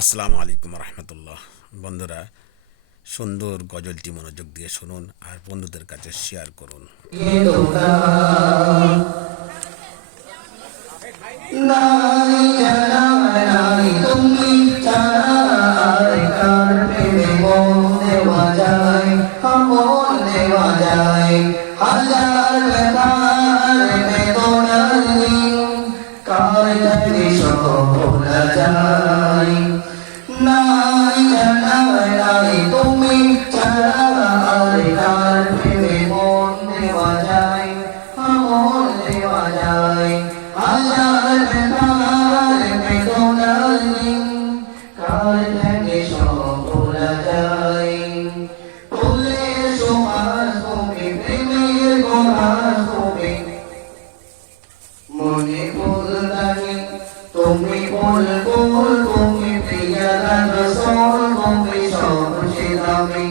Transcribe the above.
আসসালামু আলাইকুম রহমতুল্লাহ। বন্ধুরা, সুন্দর গজলটি মনোযোগ দিয়ে শুনুন আর বন্ধুদের কাছে শেয়ার করুন। তুমি ছাড়া আর কার প্রেমে মন দেওয়া যায়, মন দেওয়া যায়। হাজার বেতার বেদনার দিন কার থেকে সব ভোলা যায়। ফুলের সুবাস তুমি, প্রেমের গলার তুমি, মনে ফুলদানি তুমি, বুলবুল তুমি, প্রিয়া রাসূল তুমি, সবচেয়ে দামি।